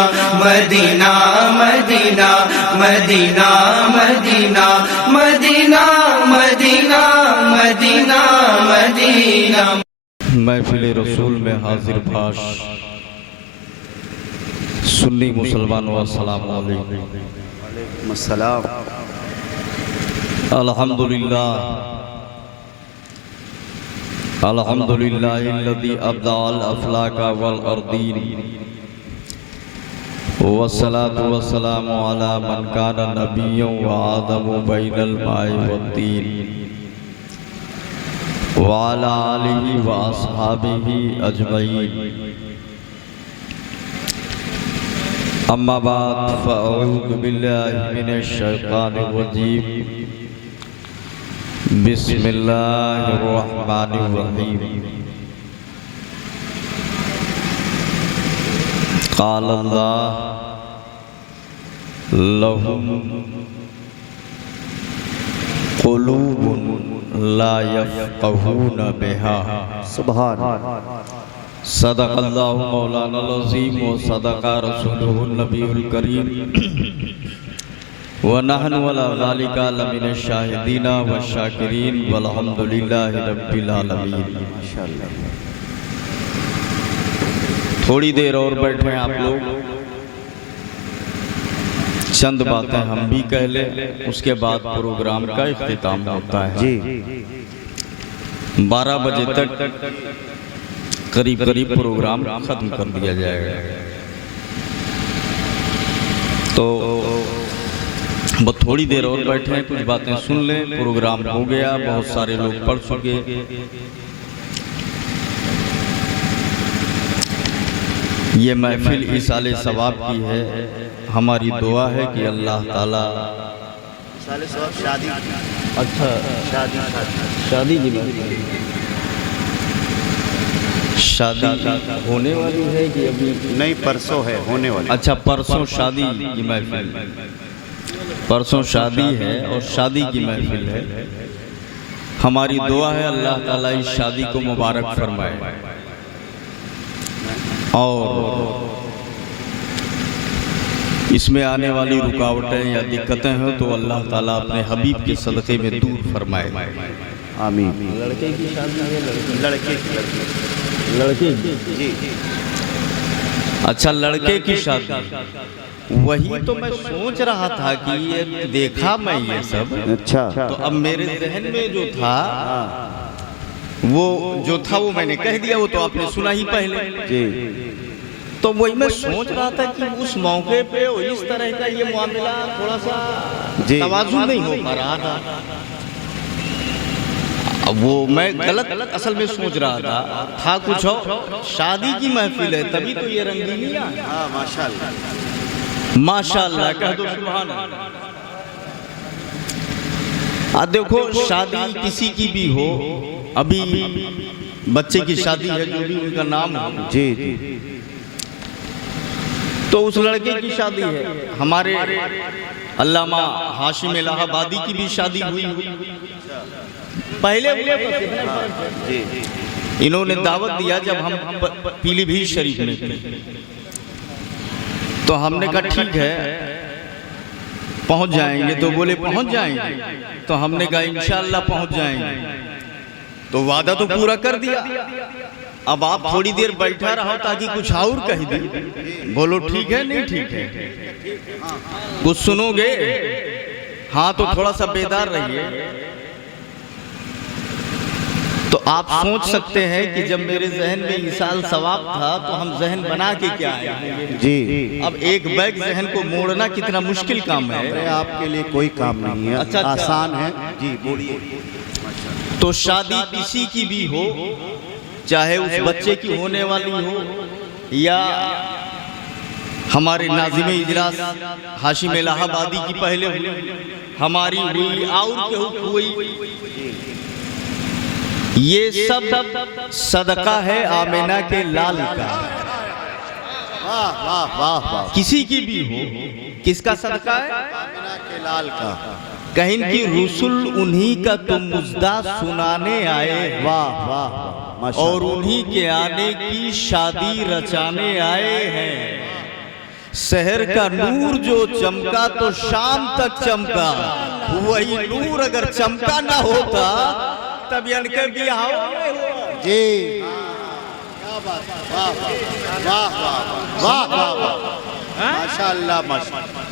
Medina Madina Madina Madina Madina Madina Madina Madina. महफिल रसूल में हाजिर भाष सुन्नी मुसलमानों अस्सलामु अलैकुम। अल्हम्दुलिल्लाह अल्हम्दुलिल्लाहिल्लज़ी अब्दअल अफ़लाका वल अर्दीन वस्सलातु वस्सलामु अला मन काना नबिय्यन व आदमु बैनल माइ वत्तीन व अला आलिहि व अस्हाबिहि अजमईन। अम्मा बाद फ़अऊज़ु बिल्लाहि मिनश शैतानिर रजीम। बिस्मिल्लाहिर रहमानिर रहीम। क़ाल अल्लाह लहुम क़ुलूबुन ला यफ़क़हून बिहा। सुभान सदक़ल्लाहु मौलानाल अज़ीम व सदक़ा रसूलुहुन नबियुल करीम व नहनु अला ज़ालिका लमिनश शाहिदीना व शाकिरीन वल्हम्दुलिल्लाहि रब्बिल आलमीन। इंशाअल्लाह थोड़ी देर और बैठे आप लोग, चंद बातें हम भी कह लें, उसके बाद प्रोग्राम का इख्तिताम होता है जी। 12 बजे तक करीब करीब प्रोग्राम खत्म कर दिया जाएगा। तो बस थोड़ी देर और बैठे हैं, कुछ बातें सुन लें। प्रोग्राम हो गया, बहुत सारे लोग पढ़ चुके। ये महफिल इसाले सवाब की है। हमारी दुआ है कि अल्लाह ताला इसाले सवाब शादी, अच्छा शादी की महफिल, शादी होने वाली है कि अभी नहीं, परसों है होने वाली। अच्छा, परसों शादी की महफिल, परसों शादी है और शादी की महफिल है। हमारी दुआ है अल्लाह ताला इस शादी को मुबारक फरमाए और इसमें आने वाली रुकावटें या दिक्कतें हो तो अल्लाह ताला अपने हबीब के सदक़े में दूर फरमाए। आमीन। लड़के की शादी है, लड़के लड़के जी, अच्छा लड़के की शादी। वही तो मैं सोच रहा था कि ये देखा मैं ये सब, अच्छा। तो अब मेरे जहन में जो था वो मैंने कह दिया, वो तो आपने सुना ही पहले जी। तो वही मैं सोच रहा था कि उस मौके पे इस तरह का ये मामला थोड़ा सा तवाज़ुन नहीं हो पा रहा था। अब वो मैं गलत असल में सोच रहा था कुछ और। शादी की महफिल है तभी तो ये रंगीनी। हाँ, माशाअल्लाह माशाअल्लाह कह दो सुभान अल्लाह। देखो शादी किसी की भी हो, अभी बच्चे की शादी है जो भी उनका नाम है जी जी, तो उस लड़के की शादी है। हमारे अल्लामा हाशिम इलाहाबादी की भी शादी हुई पहले जी। इन्होंने दावत दिया जब हम पीलीभीत शरीफ में थे, तो हमने कहा ठीक है पहुंच जाएंगे। तो बोले पहुंच जाएंगे, तो हमने कहा इंशाअल्लाह पहुंच जाएंगे। तो वादा तो पूरा कर दिया। अब आप थोड़ी देर बैठा रहो ताकि कुछ और कह दे। बोलो ठीक है नहीं ठीक है, कुछ सुनोगे? हाँ, तो थोड़ा सा बेदार रहिए। तो आप सोच सकते हैं कि जब मेरे जहन में इसाल सवाब था तो हम जहन बना के क्या आए जी। अब एक बैग जहन को मोड़ना कितना मुश्किल काम है। आपके लिए कोई काम नहीं है, अच्छा, आसान है जी। बोलिए। तो शादी किसी की भी हो, चाहे उस बच्चे की होने वाली हो या हमारे नाज़िम इजलास हाशिम इलाहाबादी की पहले हुई, हमारी हुई और केहू हुई, ये सब सदका है आमिना के लाल का। वाह वाह वाह वाह। किसी की भी हो, किसका सदका है? आमिना के लाल का। कहीं की रुसुल उन्हीं का तुम मुज्दा सुनाने आए। वाह वाह, और उन्हीं के आने की शादी रचाने आए हैं। शहर का नूर जो चमका तो शाम तक चमका, वही नूर अगर चमका ना होता तब इनके बियाह जी क्या बात है, वाह वाह वाह वाह वाह वाह, माशाअल्लाह माशाअल्लाह।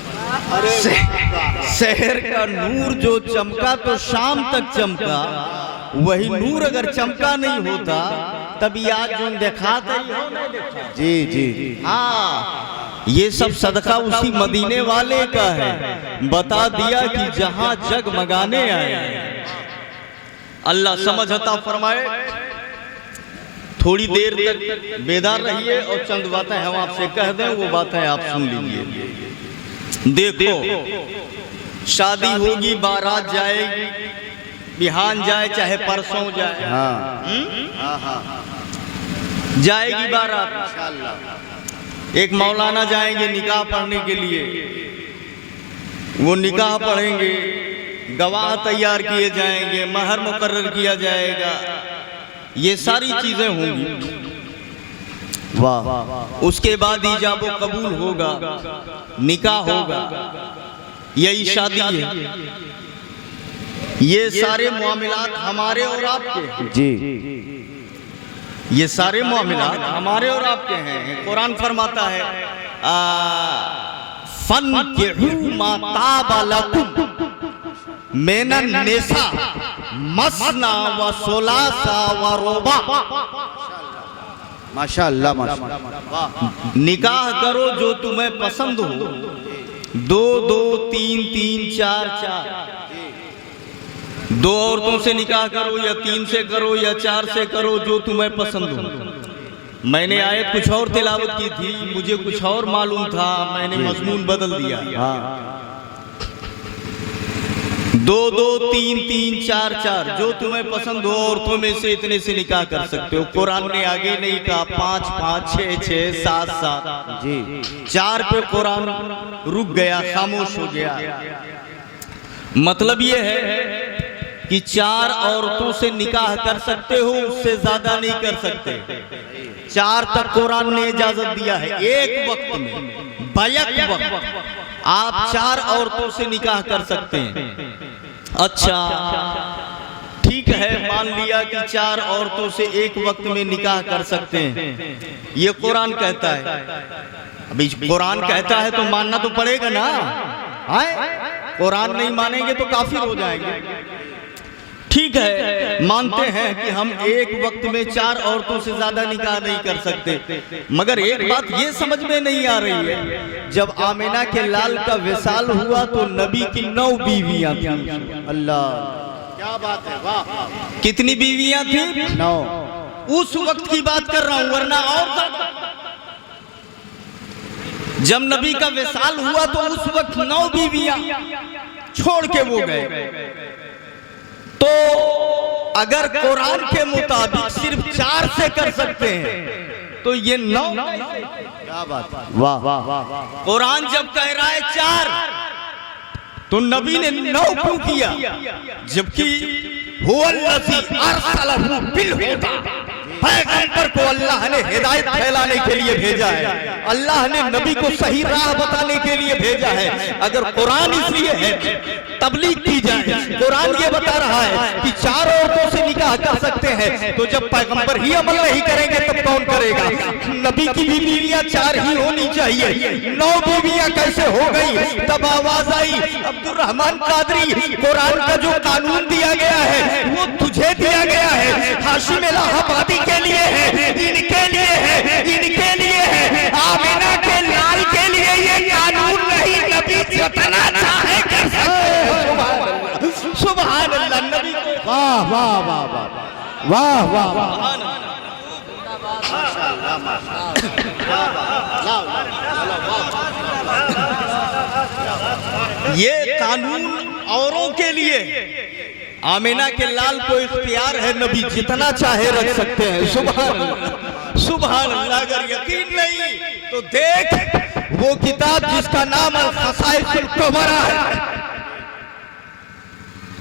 अरे शहर का नूर जो चमका तो शाम तक चमका, वही नूर अगर चमका नहीं होता तब आज जो देखा था जी जी हाँ, ये सब सदका उसी मदीने वाले का है। बता दिया कि जहां जगमगाने आए। अल्लाह समझ अता फरमाए। थोड़ी देर तक बेदार रहिए और चंद बातें हम आपसे कह दें, वो बातें आप सुन लीजिए। देखो, शादी होगी, बारात जाएगी, बिहान जाए चाहे परसों जाए, हाँ हाँ हाँ जाएगी बारात। माशाअल्लाह। एक मौलाना जाएंगे निकाह पढ़ने के लिए, वो निकाह पढ़ेंगे, गवाह तैयार किए जाएंगे, महर मुकर्रर किया जाएगा, ये सारी चीजें होंगी। वाह। उसके बाद इजाबो कबूल होगा, निकाह होगा, यही शादी है। ये सारे मामलात हमारे और आपके जी, ये सारे मामलात हमारे और आपके हैं। कुरान फरमाता है फन्किहू मा ताबा लकुम मिनन निसा मसना व सुलासा व रुबा। माशाअल्लाह माशाअल्लाह। निकाह करो जो तुम्हें पसंद हो, 2 2 3 3 4 4। 2 औरतों से निकाह करो या 3 से करो या 4 से करो, जो तुम्हें पसंद हो। मैंने आयत कुछ और तिलावत की थी, मुझे कुछ और मालूम था, मैंने मजमून बदल दिया। हाँ 2 2 3 3 4 4, जो तुम्हें पसंद हो औरतों में से इतने से निकाह कर सकते हो। कुरान ने आगे नहीं कहा 5 5 6 6 7 7 जी। 4 पे कुरान रुक गया, खामोश हो गया। मतलब ये है कि 4 औरतों से निकाह कर सकते हो, उससे ज्यादा नहीं कर सकते। 4 तक कुरान ने इजाजत दिया है। एक वक्त में बैक वक्त आप 4 औरतों से निकाह कर सकते हैं। अच्छा ठीक है, मान लिया कि 4 औरतों से एक वक्त में निकाह कर सकते हैं, ये कुरान कहता है। अभी कुरान कहता है तो मानना तो पड़ेगा ना। कुरान नहीं मानेंगे तो काफिर हो जाएंगे। ठीक है, मानते हैं कि हम एक वक्त में 4 औरतों से ज्यादा निकाह नहीं कर सकते, मगर एक बात ये समझ में नहीं आ रही है, जब आमिना के लाल का विसाल हुआ तो नबी की 9 बीवियां थी। अल्लाह क्या बात है, वाह। कितनी बीवियां थी? 9। उस वक्त की बात कर रहा हूं, वरना और ज्यादा। जब नबी का विसाल हुआ तो उस वक्त 9 बीवियां छोड़ के वो गए। तो अगर कुरान के मुताबिक सिर्फ 4 से कर सकते हैं तो ये 9 क्या बात है, वाह वाह वाह। कुरान जब कह रहा है 4 तो नबी ने 9 क्यों किया? जबकि हुवल्लज़ी अरसलहु बिल-हुदा, पैगंबर को अल्लाह ने हिदायत फैलाने के लिए भेजा है, अल्लाह ने नबी को सही राह बताने के लिए भेजा है। अगर कुरान इसलिए है तबलीग की जाए, कुरान ये बता रहा है कि 4 औरतों से निकाह कर सकते हैं, तो जब पैगंबर ही अमल नहीं करेंगे तब कौन करेगा? नबी की बीवियां 4 ही होनी चाहिए, 9 बीवियां कैसे हो गई? तब आवाज आई, अब्दुल रहमान कादरी, कुरान का जो कानून दिया गया है वो तुझे दिया गया है, हाशिम इलाहाबादी के लिए है, इनके लिए है, इनके लिए है, आमिना के लाल के लिए ये कानून नहीं। नबी जितना चाहे कर सकते। सुभान अल्लाह। नबी वाह वाह वाह वाह वाह वाह वाह। ये कानून औरों के लिए, आमिना के लाल को इख्तियार है, नबी जितना चाहे रख सकते हैं। सुभान अल्लाह, सुभान अल्लाह। अगर यकीन नहीं तो देख वो किताब जिसका नाम अल-खसाइसुल कुबरा है,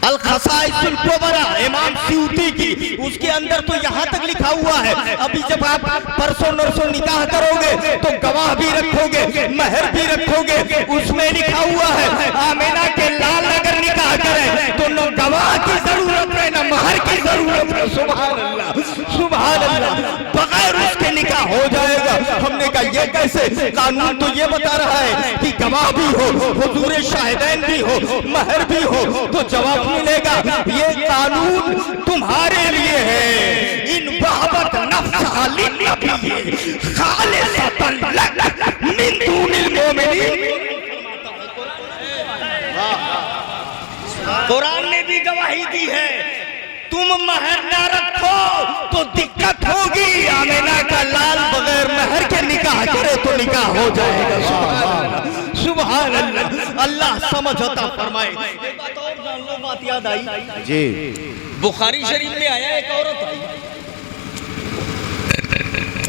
अल खसाइसुल कुबरा इमाम सियूती की, उसके अंदर तो यहाँ तक लिखा हुआ है, अभी जब आप परसों नरसों निकाह करोगे तो गवाह भी रखोगे, महर भी रखोगे, उसमें लिखा हुआ है आमिना के लाल अगर निकाह करें तो न गवाह की जरूरत है न महर की जरूरत है। सुभान अल्लाह, सुभान अल्लाह, बगैर उसके निकाह हो जाएगा। हमने कहा ये कैसे, कानून तो ये बता रहा है कि गवाह भी हो, हुजूर शाहिदैन भी हो, महर भी हो, तो जवाब मिलेगा। ये कानून तुम्हारे लिए है। इन बहबत नफ्स लिन्नबी खालिसतन लक मिन दूनिल मोमिनीन। कुरान ने भी गवाही दी है, तुम महर ना रखो तो दिक्कत होगी। आमिना का लाल बगैर महर के निकाह करे तो निकाह हो जाएगा। सुभान अल्लाह, अल्लाह समझ अता फरमाए। एक बात और जान लो, बात याद आई जी। बुखारी शरीफ में आया,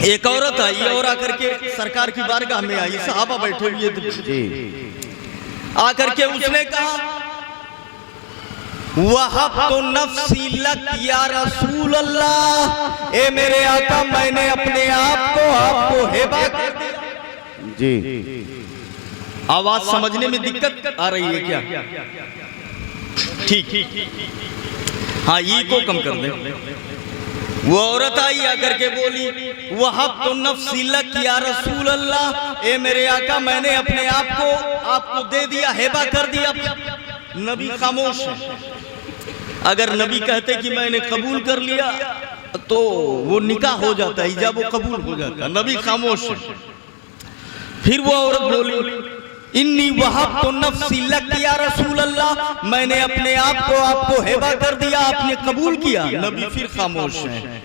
एक औरत आई और आकर के सरकार की बारगाह में आई, सहाबा बैठे हुए थे जी। आकर के उसने कहा वहब तो नफ्सी लक या रसूल अल्लाह, ए मेरे आका मैंने अपने आप को आपको हेबा कर दिया। जी। आवाज समझने में दिक्कत आ रही है क्या? ठीक, हाँ ये को कम कर दे। वो औरत आई आकर के बोली वहब तो नफ्सी लक या रसूल अल्लाह, ए मेरे आका मैंने अपने आप को आपको दे दिया, हेबा कर दिया। नबी खामोश है। अगर नबी कहते कि मैंने कबूल कर लिया तो वो निकाह हो जाता है, जब वो कबूल हो जाता। नबी खामोश है। फिर वो औरत बोली इन्नी वहब तो नफ्सी लक या रसूल अल्लाह, मैंने अपने आप को आपको हेबा कर दिया, आपने कबूल किया। नबी फिर खामोश है।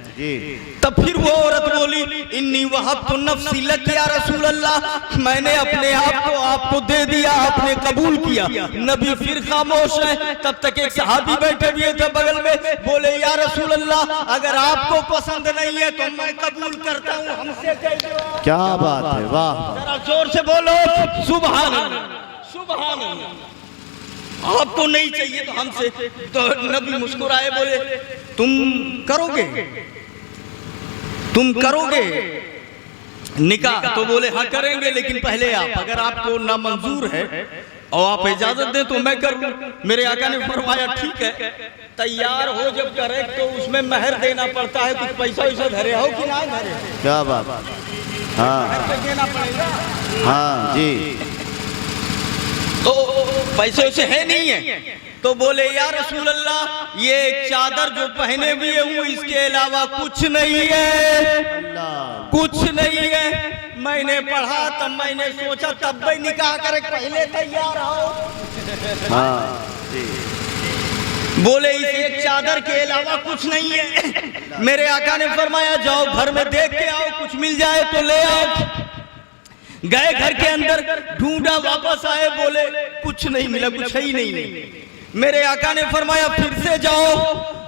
तब फिर वो औरत बोली इन्नी वहब तो नफ्सी लक या रसूल अल्लाह, मैंने अपने आप को आपको दे दिया, आपने कबूल किया। नबी फिर खामोश है। तब तक एक सहाबी बैठे हुए थे बगल में, बोले या रसूल अल्लाह अगर आपको पसंद नहीं है तो मैं कबूल करता हूँ, हमसे कह दो। क्या बात है, वाह। जरा जोर से बोलो सुभान अल्लाह, सुभान अल्लाह। आपको नहीं चाहिए तो हमसे। तो नबी मुस्कुराए बोले तुम करोगे निकाह? तो बोले हाँ करेंगे, लेकिन पहले आप, अगर आपको ना मंजूर है और आप इजाजत दें तो मैं कर लूं। मेरे आका ने फरमाया ठीक है, तैयार हो जब करे तो उसमें महर देना पड़ता है, कुछ पैसा वैसा धरे हो कि ना धरे? क्या बात, हाँ देना पड़ेगा। हाँ जी। तो पैसे वैसे है नहीं है। तो बोले या रसूल अल्लाह ये चादर जो पहने हुए हूँ इसके अलावा कुछ नहीं है, कुछ नहीं है। मैंने पढ़ा तब मैंने सोचा तब भी निकाह करे, पहले तैयार हो। हाँ। बोले इस एक चादर के अलावा कुछ नहीं है। मेरे आका ने फरमाया जाओ घर में देख के आओ, कुछ मिल जाए तो ले आओ। गए घर के अंदर, ढूंढा, वापस आए, बोले कुछ नहीं मिला, कुछ है ही नहीं। मेरे आका ने फरमाया फिर से जाओ,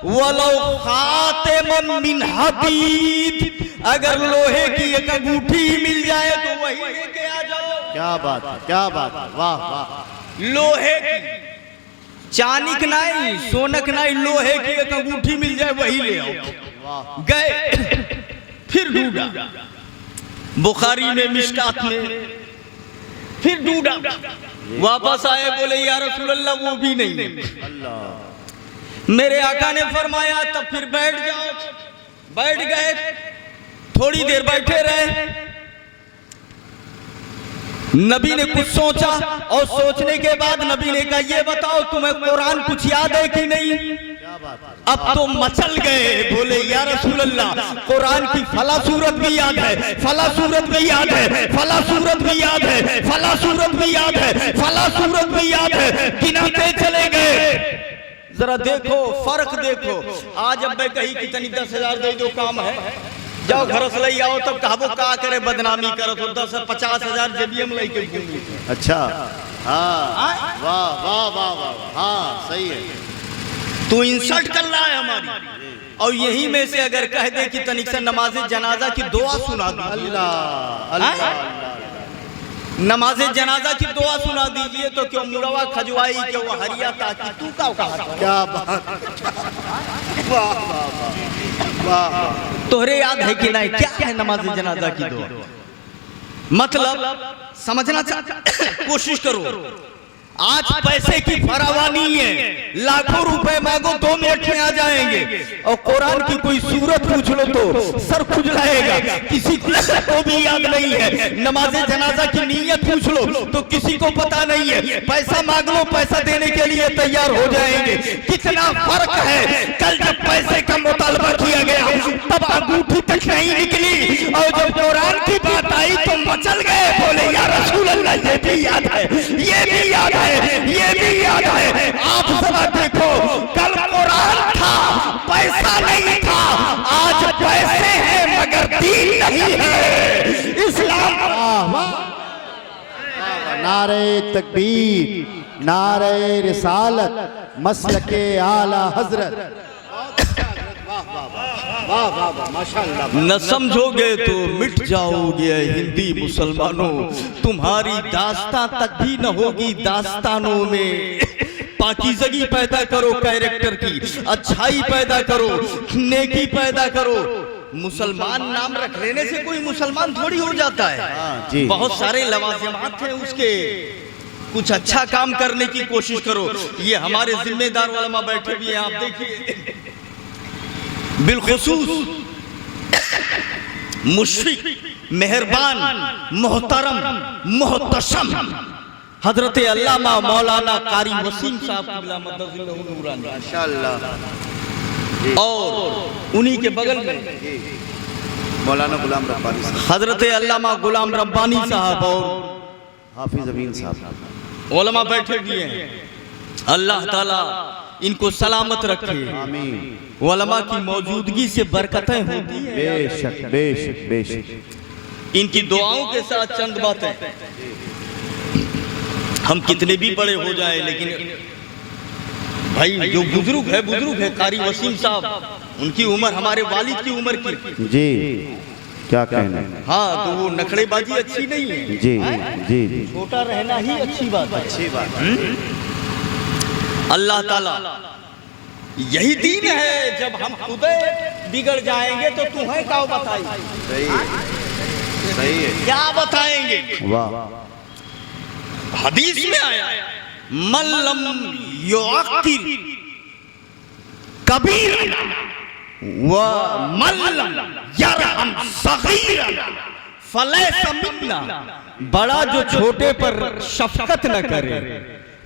वलो खातिम मिन हदीद, अगर लोहे की एक अंगूठी मिल जाए तो वही लेके आ जाओ। क्या बात है, क्या बात है, वाह वाह। लोहे की, चांदी की नहीं, सोनक नहीं, लोहे की एक अंगूठी मिल जाए वही ले आओ। गए फिर ढूंढा, बुखारी में, मिशकात में, फिर ढूंढा, वापस आए, बोले या रसूल अल्लाह वो भी नहीं है। मेरे आका ने फरमाया तब फिर बैठ जाओ। बैठ गए, थोड़ी देर बैठे रहे। नबी ने कुछ सोचा और सोचने के बाद नबी ने कहा ये बताओ तुम्हें कुरान कुछ याद है कि नहीं? अब तो मचल गए, बोले या रसूल अल्लाह कुरान की फला सूरत भी याद है, फला सूरत भी याद है, फला सूरत भी याद है, फला सूरत भी याद है, फला सूरत भी याद है, गिनाते चले गए। जरा देखो फर्क देखो। आज अब मैं कही कि तनी 10,000 दे दो, काम है, जाओ घर से ले आओ, तब कहा का करे बदनामी करो तो 10-50,000 जेबीएम लेके घूमी। अच्छा, हाँ वाह वाह वाह वाह, हाँ सही है। तू इंसल्ट कर रहा है हमारी, और यही में से अगर कह दे कि तनिक से नमाज जनाजा की दुआ सुना दो। अल्लाह अल्लाह, नमाज जनाजा की दुआ सुना दीजिए तो क्यों मुड़वा खजवाई क्यों हरिया ताकि तू का कहा क्या बात, वाह वाह वाह वाह। तोहरे याद है कि नहीं क्या है नमाज जनाजा की दुआ? मतलब समझना कोशिश करो। आज पैसे की फरावानी है, लाखों रुपए मांगो 2 मिनट में आ जाएंगे, और कुरान की कोई सूरत पूछ लो तो सर खुजलाएगा, किसी को भी याद नहीं है। नमाज जनाजा की नीयत पूछ लो तो किसी को पता नहीं है। पैसा मांग लो, पैसा देने के लिए तैयार हो जाएंगे। कितना फर्क है। कल जब पैसे का मुतालबा किया गया तब अंगूठी तक नहीं निकली, और जब कुरान की बात आई तो मचल गए, बोले या रसूल अल्लाह ये भी याद है, ये भी याद है, ये भी याद है। आप जरा देखो, कल कुरान था, पैसा नहीं था, आज पैसे हैं मगर दीन नहीं है। इस्लाम नारे तकबीर, नारे रिसालत, मसलके आला हजरत। वाह वाह वाह, माशाअल्लाह। न समझोगे तो मिट जाओगे हिंदी मुसलमानों, तुम्हारी दास्तां तक भी न होगी दास्तानों में। पाकीज़गी पैदा करो कैरेक्टर की, अच्छाई पैदा करो, नेकी पैदा करो। मुसलमान नाम रख लेने से कोई मुसलमान थोड़ी हो जाता है। बहुत सारे लवाज़िमात हैं उसके। कुछ अच्छा काम करने की कोशिश करो। ये हमारे जिम्मेदार उलमा बैठे भी हैं, आप देखिए। बिलखुसूस मुशफिक, मेहरबान, मोहतरम, मोहतशम हजरत अल्लामा मौलाना कारी वसीम साहब माशाअल्लाह। और उन्हीं के बगल में मौलाना गुलाम रब्बानी साहब, हजरत अल्लामा गुलाम रब्बानी साहब और हाफिज अमीन साहब उलमा बैठे भी हैं। अल्लाह ताला इनको सलामत रखे। आमीन। उलमा की मौजूदगी से बरकतें होती हैं। बेशक बेशक बेशक। इनकी दुआओं के साथ चंद बातें। हम कितने भी बड़े हो जाए, लेकिन भाई जो बुजुर्ग है कारी वसीम साहब, उनकी उम्र हमारे वालिद की उम्र की। जी क्या कहना। हाँ, तो वो नखड़ेबाजी अच्छी नहीं है। जी जी जी, छोटा रहना ही अच्छी बात है। अच्छी बात है। अल्लाह ताला यही दीन है। जब हम खुद बिगड़ जाएंगे तो तुम्हें क्या बताएं? सही है, सही है। क्या बताएंगे? वाह। हदीस में आया, मल्लम युअक्किर कबीर व मल्लम यरहम सगीरन फलैसा मिन्ना। बड़ा जो छोटे पर शफकत न करे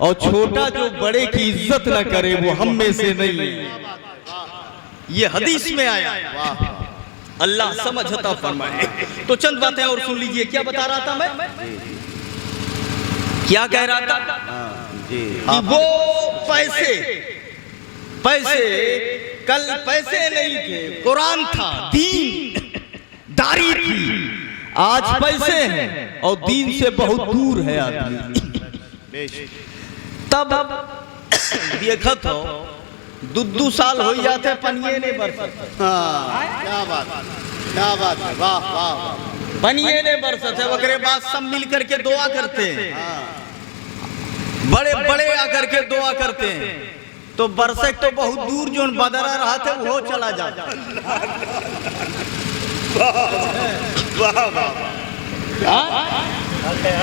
और छोटा जो बड़े की इज्जत न करे वो हम में से नहीं है। ये हदीस में आया। अल्लाह समझ अता फरमाए। तो चंद बातें और सुन लीजिए। क्या बता रहा था मैं? क्या कह रहा था? जी, कि वो पैसे कल पैसे नहीं थे, कुरान था, दीन दारी थी। आज पैसे हैं और दीन से बहुत दूर है आदमी। तब देखत हो 2 साल हो जाते पनिये ने बरसत। क्या बात है। वाह वाह वाह। पनिये ने बरसत है। वगैरह बात सब मिल करके दुआ करते हैं। बड़े बड़े आकर के दुआ करते हैं। तो बरसे तो बहुत दूर जो बदरा रहा थे वो चला जाता।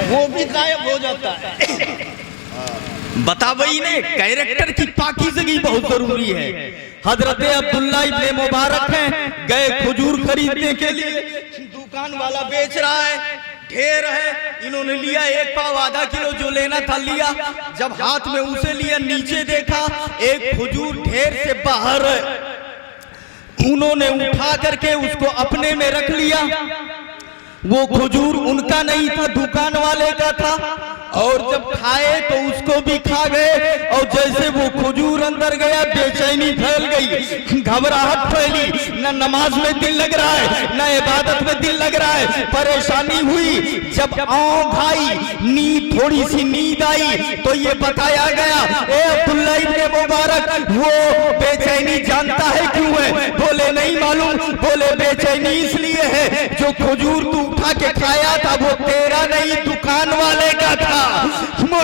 वो भी गायब हो जाता है। बतावई ने कैरेक्टर की पाकीज़गी बहुत जरूरी है। हजरत अब्दुल्ला इब्ने मुबारक हैं, गए खजूर खरीदने के लिए। दुकान वाला बेच रहा है, ढेर है, इन्होंने लिया 1 पाव आधा किलो जो लेना था लिया। जब हाथ में उसे लिया, नीचे देखा एक खजूर ढेर से बाहर है। उन्होंने उठा करके उसको अपने में रख लिया। वो खजूर उनका नहीं था, दुकान वाले का था। और जब खाए तो उसको भी खा गए। और जैसे वो खजूर अंदर गया, बेचैनी फैल गई, घबराहट फैली। न नमाज में दिल लग रहा है, न इबादत में दिल लग रहा है, परेशानी हुई। जब आँख आई, नींद थोड़ी सी नींद आई तो ये बताया गया, ए अब्दुल्ला इब्ने मुबारक, वो बेचैनी जानता है क्यों है? बोले नहीं मालूम। बोले बेचैनी इसलिए है जो खजूर तू उठा के खाया था वो तेरा नहीं दुकान वाले का था। वो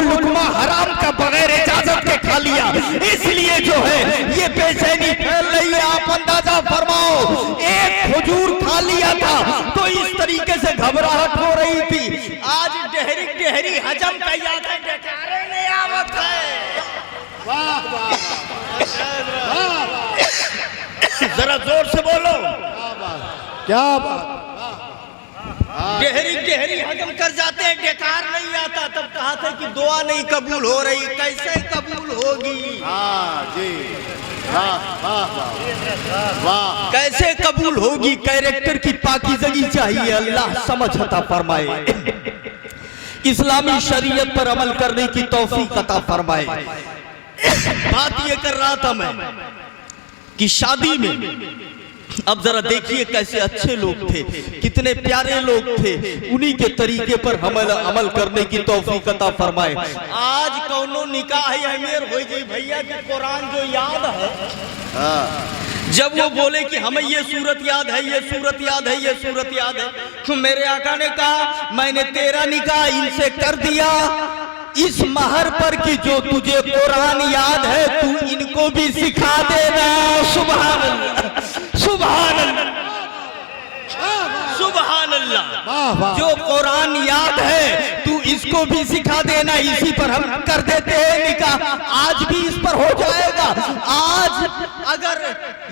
लुकमा हराम का बगैर इजाजत के खा लिया, इसलिए जो है ये बेचैनी फैल रही है। आप अंदाजा फरमाओ, एक खजूर खा लिया था तो इस तरीके से घबराहट हो रही थी। आज डेहरी डेहरी हजम का याद है, डकारे नहीं आवत है। वाह वाह जरा जोर से बोलो, क्या बात। गहरी गहरी हजम कर जाते हैं, डेकार नहीं आता। तब कहा था कि दुआ नहीं कबूल हो रही, कैसे कबूल होगी? हाँ जी, वाह वाह वाह वाह, कैसे कबूल होगी? कैरेक्टर की पाकीज़गी चाहिए, अल्लाह समझ अता फरमाए, इस्लामी शरीयत पर अमल करने की तौफीक अता फरमाए। बात ये कर रहा था मैं कि शादी में अब जरा देखिए कैसे अच्छे लोग थे, कितने प्यारे लोग थे, उन्हीं के तरीके पर अमल करने की तौफीक अता फरमाए। आज कौनो निकाह अमीर हो गई भैया कि कुरान जो याद है, जब वो बोले कि हमें ये सूरत याद है, ये सूरत याद है, ये सूरत याद है, तो मेरे आका ने कहा मैंने तेरा निकाह इनसे कर दिया इस महर पर कि जो तुझे कुरान याद है तू इनको भी सिखा देना। सुभान अल्लाह, सुभान अल्लाह, सुभान अल्लाह। जो कुरान याद है तू इसको भी सिखा देना, इसी पर हम कर देते हैं निकाह। आज भी इस पर हो जाएगा। आज अगर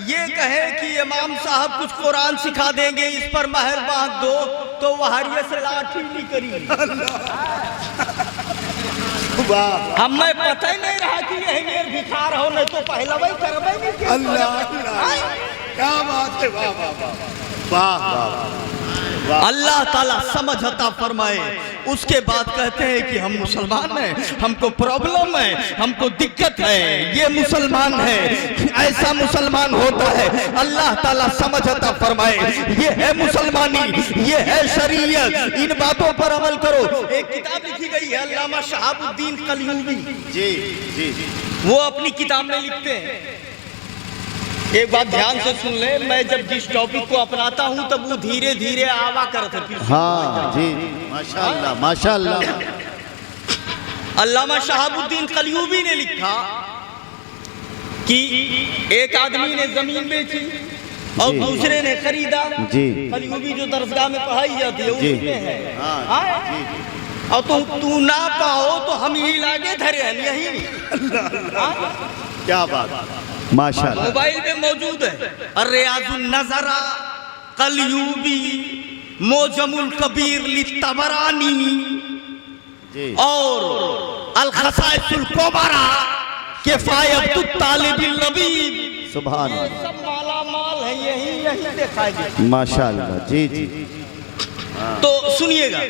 ये कहे कि इमाम साहब कुछ कुरान सिखा देंगे, इस पर महर बांध दो, तो वहारिया से लाठी नहीं करी। हमें पता ही नहीं रहा कि यही मेरे भिखार हो, नहीं तो पहला वही करवाई नहीं। अल्लाह क्या बात है, वाह वाह वाह वाह। अल्लाह ताला समझ अता फरमाए। उसके बाद कहते हैं कि हम मुसलमान हैं, हमको प्रॉब्लम है, हमको दिक्कत है, ये मुसलमान है, ऐसा मुसलमान होता है। अल्लाह ताला समझ अता फरमाए। ये है मुसलमानी, ये है शरीयत, इन बातों पर अमल करो। एक किताब लिखी गई है अल्लामा शहाबुद्दीन कलयूबी जी जी, वो अपनी किताब में लिखते हैं, एक बात ध्यान से सुन ले, मैं जब जिस टॉपिक को अपनाता हूं तब वो धीरे धीरे आवा करते थे। हाँ जी, माशाअल्लाह माशाअल्लाह। अल्लामा शहाबुद्दीन कलयूबी ने लिखा कि एक आदमी ने जमीन बेची और दूसरे ने खरीदा। जी, कलयूबी जो दरगाह में पढ़ाई जाती है उसमें है। हाँ जी, और तू ना पाओ तो हम ही लागे धरे हैं यही। क्या बात, माशाअल्लाह। मोबाइल में मौजूद है अर्रियाजुन नज़रा कलयूबी मोजमुल कबीर लितबरानी और अल खसाइसुल कुबरा किफायतुत तालिबिल नबी। सुभान ये सब माला माल है, यही दिखाई माशाअल्लाह। जी जी, तो सुनिएगा,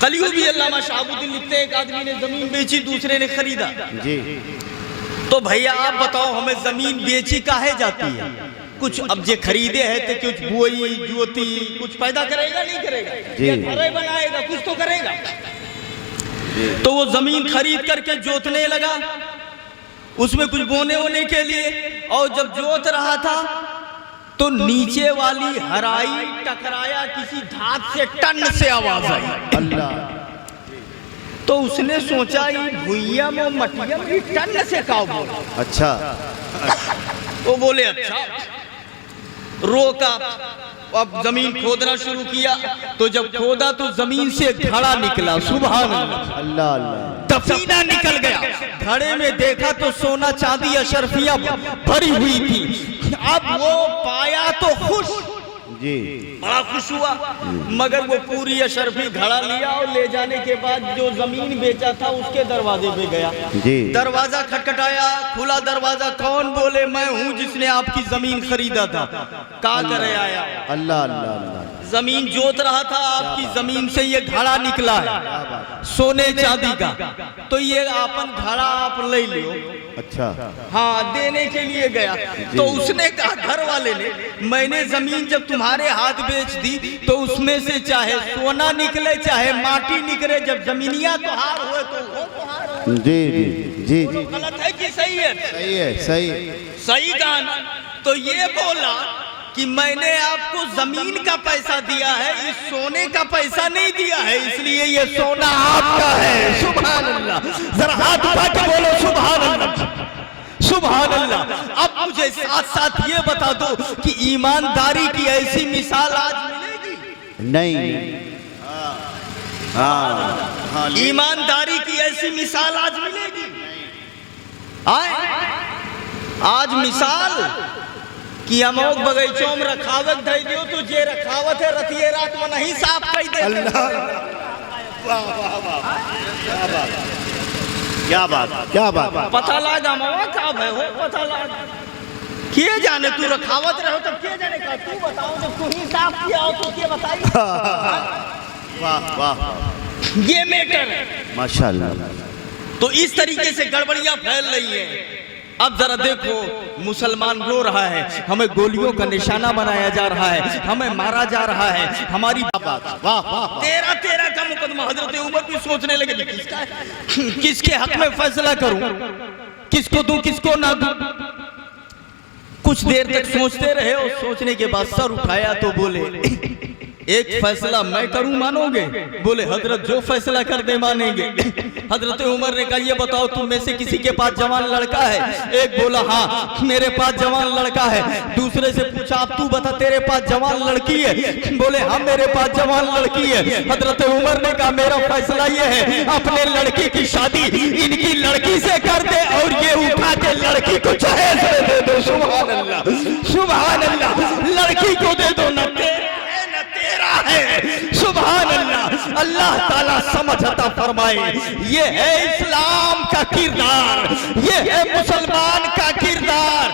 कलयूबी अल्लामा शहाबुद्दीन लिखते हैं एक आदमी ने जमीन बेची, दूसरे ने खरीदा। जी, तो भैया आप बताओ हमें जमीन बेची काहे जाती है? कुछ अब जे खरीदे है तो कुछ बोई जोती कुछ पैदा करेगा नहीं करेगा, ये घरे बनाएगा कुछ तो करेगा। तो वो जमीन खरीद करके जोतने लगा, उसमें कुछ बोने वोने के लिए, और जब जोत रहा था तो नीचे वाली हराई टकराया किसी धात से, टन से आवाज आई। अल्लाह। तो उसने सोचा ये भुइया में मटिया में टन से काव बोला। अच्छा, वो बोले अच्छा, रोका। अब जमीन खोदना शुरू किया, तो जब खोदा तो जमीन से घड़ा निकला। सुभान अल्लाह, अल्लाह अल्लाह। दफीना निकल गया। घड़े में देखा तो सोना चांदी अशरफिया भरी हुई थी। अब वो पाया तो खुश, जी, बड़ा खुश हुआ, मगर वो पूरी अशरफी घड़ा लिया और ले जाने के बाद जो जमीन बेचा था उसके दरवाजे पे गया। जी, दरवाजा खटखटाया, खुला दरवाजा। कौन? बोले मैं हूँ जिसने आपकी जमीन खरीदा था। कहा करे आया? अल्लाह अल्लाह अल्लाह। जमीन जोत रहा था, आपकी जमीन से ये घड़ा निकला है सोने चांदी का, तो ये आपन घड़ा आप ले लो। अच्छा, हाँ, देने के लिए गया। तो उसने कहा, घर वाले ने, मैंने जमीन जब तुम्हारे हाथ बेच दी तो उसमें से चाहे सोना निकले चाहे माटी निकले, जब जमीनिया तो हार हुए तो वो तो हार। जी जी जी जी, गलत है कि सही है? सही है, सही सही गाना। तो ये बोला कि मैंने आपको जमीन का पैसा दिया है, इस सोने का पैसा नहीं दिया है, इसलिए ये सोना आपका है। सुभान अल्लाह, जरा हाथ उठा के बोलो सुभान अल्लाह, सुभान अल्लाह। अब मुझे साथ साथ ये बता दो कि ईमानदारी की ऐसी मिसाल आज मिलेगी? नहीं। हाँ, ईमानदारी की ऐसी मिसाल आज मिलेगी? आज मिसाल कि अमोक बगीचों में रखावत दे दियो तो जे रखावत है रतिये रात में नहीं साफ कर दे। अल्लाह, वाह वाह वाह, क्या बात, क्या बात। पता लगा मवा कब है हो, पता लगा किए जाने तू रखावत रहो तो किए जाने का तू बताओ, जब तू ही साफ किया हो तो क्या बताइए। वाह वाह, ये मैटर है माशाल्लाह। तो इस तरीके से गड़बड़ियां फैल रही है। अब जरा देखो, मुसलमान रो रहा है, हमें गोलियों का निशाना बनाया जा रहा है, हमें मारा जा रहा है, हमारी वाह, तेरा का मुकदमा। हजरत उमर भी सोचने लगे किसका, किसके हक में फैसला करूं, किसको दूं किसको ना दूं। कुछ देर तक सोचते रहे और सोचने के बाद सर उठाया तो बोले एक फैसला मैं करूं मानोगे? बोले हजरत जो फैसला कर दे मानेंगे। हजरत उमर ने कहा ये बताओ तुम में से किसी के पास जवान लड़का है? एक बोला हाँ मेरे पास जवान लड़का है। दूसरे से पूछा अब तू बता तेरे पास जवान लड़की है? बोले हाँ मेरे पास जवान लड़की है। हजरत उमर ने कहा मेरा फैसला ये है अपने लड़की की शादी इनकी लड़की से कर दे और ये उठा के लड़की को जहेज में दे दो। सुभान अल्लाह, सुभान अल्लाह, लड़की को दे दो, न तेरा है। सुभान अल्लाह, अल्लाह ताला समझ अता फरमाए। ये है इस्लाम का किरदार, ये है मुसलमान का किरदार।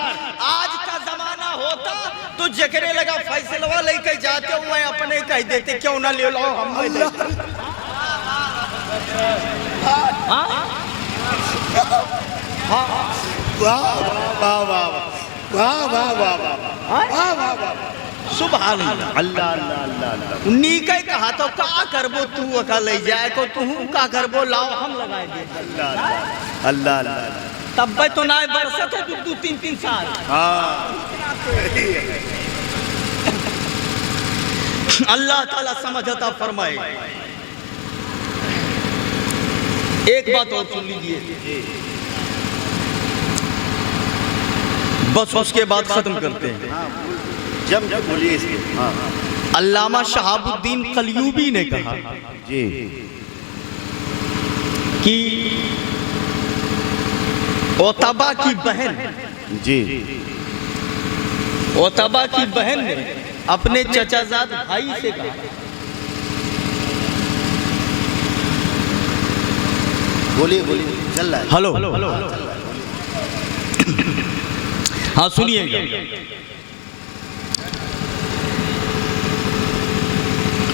आज का जमाना होता तो जकरे लगा फैसलवा लेके जाते हुए अपने कह देते क्यों ना ले लो हम ले लेते। सुभान अल्लाह, अल्लाह अल्लाह अल्लाह। उन्हीं का कहा तो का करबो तू अका ले जाए को तू का करबो लाओ हम लगाए दे। अल्लाह अल्लाह अल्लाह, तब भी तो ना बरसत है दो 3 साल। अल्लाह ताला समझ अता फरमाए। एक बात और सुन लीजिए, बस उसके बाद खत्म करते हैं। जब बोलिए इसके। हाँ, अल्लामा शहाबुद्दीन कलयूबी ने कहा जी कि ओतबा की बहन, जी ओतबा की बहन ने अपने चचाजाद भाई से कहा, बोलिए बोलिए, चल रहा है। हेलो, हाँ सुनिएगा।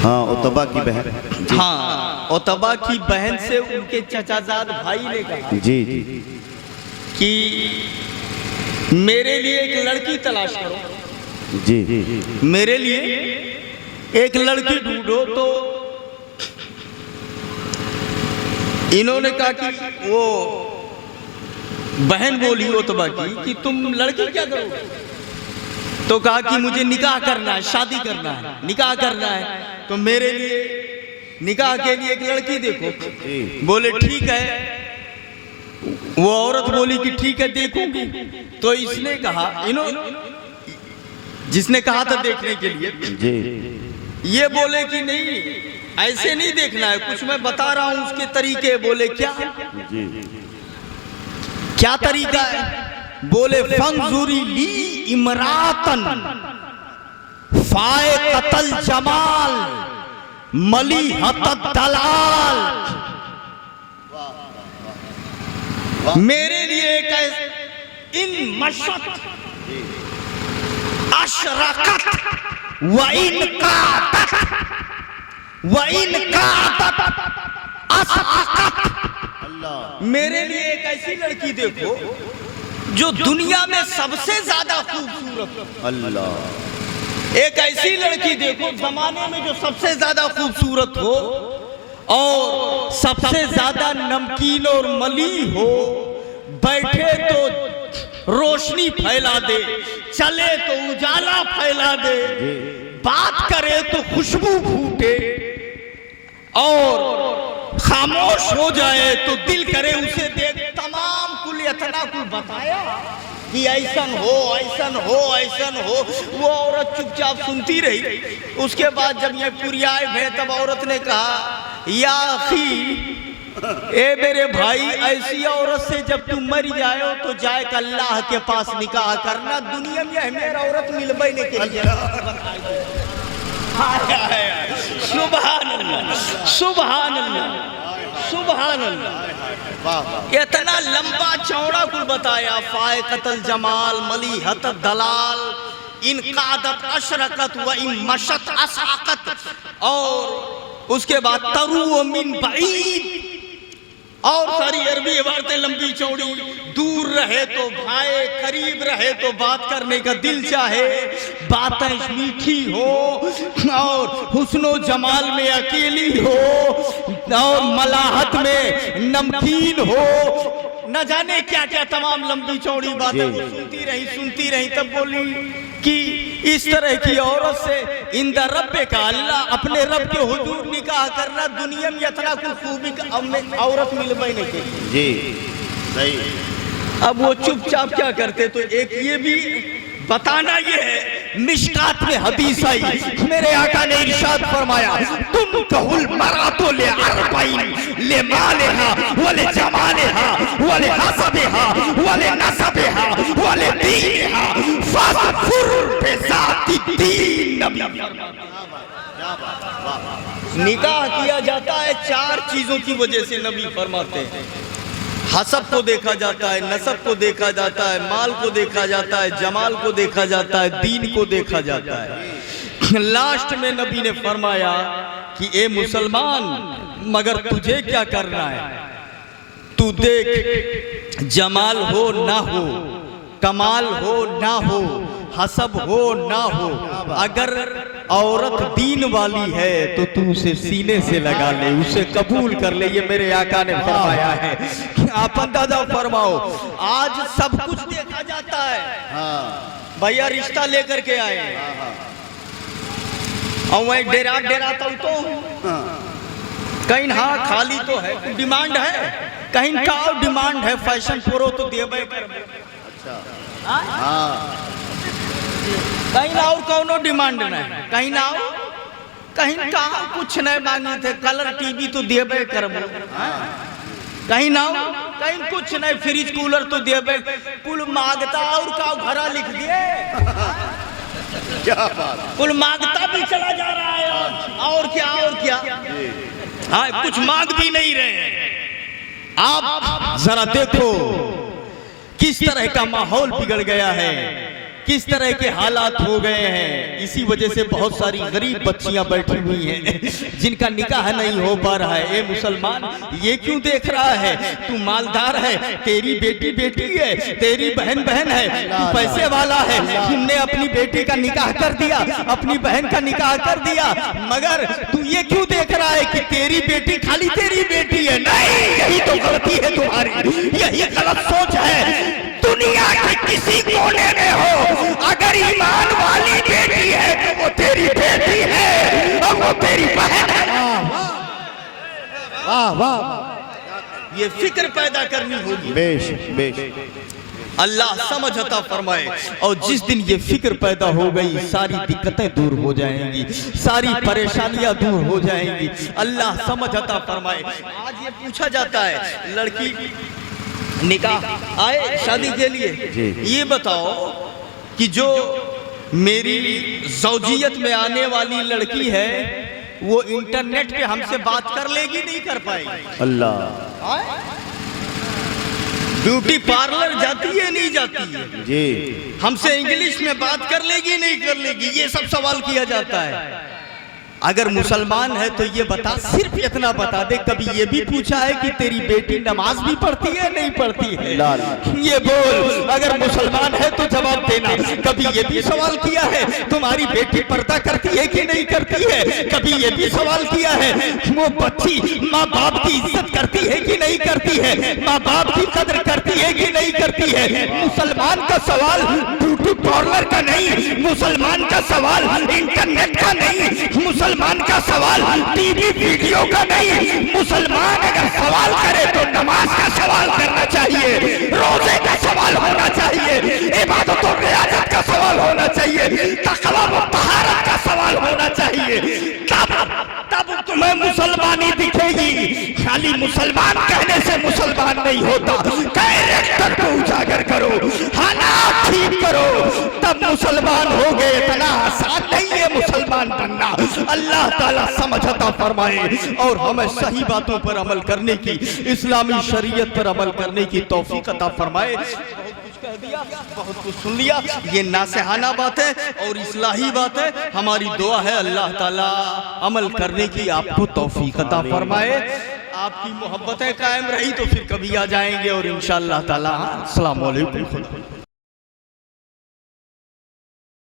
हाँ, ओतबा की बहन। हाँ, ओतबा की बहन से उनके चचाजाद भाई ने कहा जी कि मेरे लिए एक लड़की तलाश करो, जी मेरे लिए एक लड़की ढूंढो। तो इन्होंने कहा कि वो बहन बोली ओतबा की कि तुम लड़की क्या करोगे? तो कहा कि मुझे निकाह करना है, शादी करना है, निकाह करना है, तो मेरे लिए निकाह के लिए एक लड़की देखो। बोले ठीक है। वो औरत बोली कि ठीक है देखूंगी। तो इसने कहा, जिसने कहा था देखने के लिए जी, ये बोले कि नहीं ऐसे नहीं देखना है, कुछ मैं बता रहा हूं उसके तरीके। बोले क्या? जी क्या तरीका है? बोले फंजुरी ली इमरातन फाए कतल जमाल मली हतत दलाल। मेरे लिए एक इन मशत अशरकत व इनका मेरे लिए एक ऐसी लड़की देखो जो दुनिया में सबसे ज्यादा खूबसूरत। अल्लाह। एक ऐसी लड़की देखो जमाने में जो सबसे ज्यादा खूबसूरत हो और सबसे ज्यादा नमकीन और मली हो, बैठे तो रोशनी फैला दे, चले तो उजाला फैला दे, बात करे तो खुशबू फूटे, और खामोश हो जाए तो दिल करे उसे देख। तमाम कुल इतना कुल बताया कि ऐसन हो ऐसन हो ऐसन हो। वो औरत चुपचाप सुनती रही। उसके बाद जब ये पुरियाए भे तब औरत ने कहा, या अखी, ए मेरे भाई, ऐसी औरत से जब तुम मर जाओ तो जाए कि अल्लाह के पास निकाह करना, दुनिया में मेरा औरत मिलबे नहीं के। सुभान अल्लाह, सुभान अल्लाह, सुभान अल्लाह। इतना लंबा चौड़ा कुल बताया। फायकतल जमाल मलीहत दलाल, इन कादत अशरकत व इन मशत असाकत, और उसके बाद तरु मिन बईद, और सारी अरबी इबारतें लंबी चौड़ी। दूर रहे तो भाए, करीब रहे तो बात करने का दिल चाहे, बातें मीठी हो और हुस्नो जमाल में अकेली हो और मलाहत में नमकीन हो, न जाने क्या क्या तमाम लंबी चौड़ी बातें वो सुनती रही। तब बोली कि इस तरह की औरत से इंदा रब्बे का, अल्लाह अपने रब के हुजूर निकाह करना, दुनिया में इतना कुछ खूबी का औरत मिलबे नहीं के। जी सही। अब वो चुपचाप क्या करते, तो एक ये भी बताना ये है, मिशकात में हदीस आई, मेरे आका ने इरशाद फरमाया, तुम कहूल मरातो ले अरबाइन ले मालेहा वले जमालेहा वले हसबेहा वले नसबेहा वले दीनहा फसफुर बिजाति दीन। निकाह किया जाता है 4 चीजों की वजह से, नबी फरमाते हैं। हसब को देखा जाता है, नसब को देखा जाता है, माल को देखा जाता है, जमाल को देखा जाता है, दीन को देखा जाता है। लास्ट में नबी ने फरमाया कि ए मुसलमान, मगर तुझे क्या करना है, तू देख, जमाल हो ना हो, कमाल हो ना हो, हसब हो ना हो, अगर औरत दीन वाली है तो तू उसे सीने से लगा ले, उसे कबूल कर ले। ये मेरे आका ने फरमाया है। आप अंदाजा फरमाओ, आज सब कुछ देखा जाता है। भैया रिश्ता लेकर के आए और वही डेरा तो कहीं हाँ खाली तो है, डिमांड है, कहीं का डिमांड है, फैशन प्रो तो देबे कर। कहीं ना और कौनो डिमांड नहीं, कहीं ना कहीं का कुछ नहीं मांगे थे, कलर टीवी तो देबे कर, कहीं ना कहीं कुछ नहीं, फ्रिज कूलर तो देबे, कुल मांगता और का घरा लिख दिए। क्या बात, कुल मांगता भी चला जा रहा है, और क्या हाँ, कुछ मांग भी नहीं रहे। आप जरा देखो किस तरह का माहौल बिगड़ गया है, किस तरह के हालात हो गए हैं। इसी वजह से बहुत सारी गरीब बच्चियां बैठी हुई हैं जिनका निकाह नहीं हो पा रहा है। ए मुसलमान, ये क्यों देख रहा है, तू मालदार है, तेरी बेटी बेटी है, तेरी बहन बहन है, तू पैसे वाला है, तुमने अपनी बेटी का निकाह कर दिया, अपनी बहन का निकाह कर दिया, मगर तू ये क्यों देख रहा है कि तेरी बेटी खाली तेरी बेटी है। नहीं, यही तो गलती है तुम्हारी, यही गलत सोच है। दुनिया के किसी कोने में हो, अगर ईमान वाली बेटी है तो वो तेरी बेटी है और वो तेरी बहन है। वाह वाह, ये फिक्र पैदा करनी होगी। अल्लाह समझ अता फरमाए। और जिस दिन ये फिक्र पैदा हो गई, सारी दिक्कतें दूर हो जाएंगी, सारी परेशानियां दूर हो जाएंगी। अल्लाह समझ अता फरमाए। आज ये पूछा जाता है, लड़की निकाह आए शादी के लिए, ये बताओ कि जो मेरी ज़ौजियत में आने वाली लड़की है वो इंटरनेट पे हमसे बात कर लेगी, नहीं कर पाएगी। अल्लाह, ब्यूटी पार्लर जाती है नहीं जाती है जी, हमसे इंग्लिश में बात कर लेगी नहीं कर लेगी, ये सब सवाल किया जाता है। अगर मुसलमान है तो ये बता, सिर्फ इतना बता दे, कभी ये भी पूछा है कि तेरी बेटी नमाज भी पढ़ती है नहीं पढ़ती है? ये बोल, अगर मुसलमान है तो जवाब देना। कभी ये भी सवाल किया है तुम्हारी बेटी पर्दा करती है कि नहीं करती है? कभी ये भी सवाल किया है वो बच्ची माँ बाप की इज्जत करती है कि नहीं करती करती है, माँ बाप की कदर करती है कि नहीं करती है। मुसलमान का सवाल ब्यूटी पार्लर का नहीं, मुसलमान का सवाल इंटरनेट का नहीं, मुसलमान का सवाल टीवी वीडियो का नहीं। मुसलमान अगर सवाल करे तो नमाज का सवाल करना चाहिए, रोजे का सवाल होना चाहिए, इबादत और रियाजत का सवाल होना चाहिए, तकवा व तहारत का सवाल होना चाहिए। तब तुम्हें मुसलमानी दिखेगी। खाली मुसलमान कहने से मुसलमान नहीं होता, कैरेक्टर को उजागर करो, हालात ठीक करो, तब मुसलमान हो गए। इतना आसान नहीं है मुसलमान बनना। अल्लाह ताला समझ अता फरमाए और हमें सही बातों पर अमल करने की, इस्लामी शरीयत पर अमल करने की तौफीक अता फरमाए। कह दिया, बहुत कुछ सुन लिया, ये नासेहाना बात है और इस्लाही बात है। हमारी दुआ है अल्लाह ताला अमल करने की आपको तौफीक अता फरमाए। आपकी मोहब्बतें कायम रही तो फिर कभी आ जाएंगे और इंशाअल्लाह ताला। अस्सलाम वालेकुम।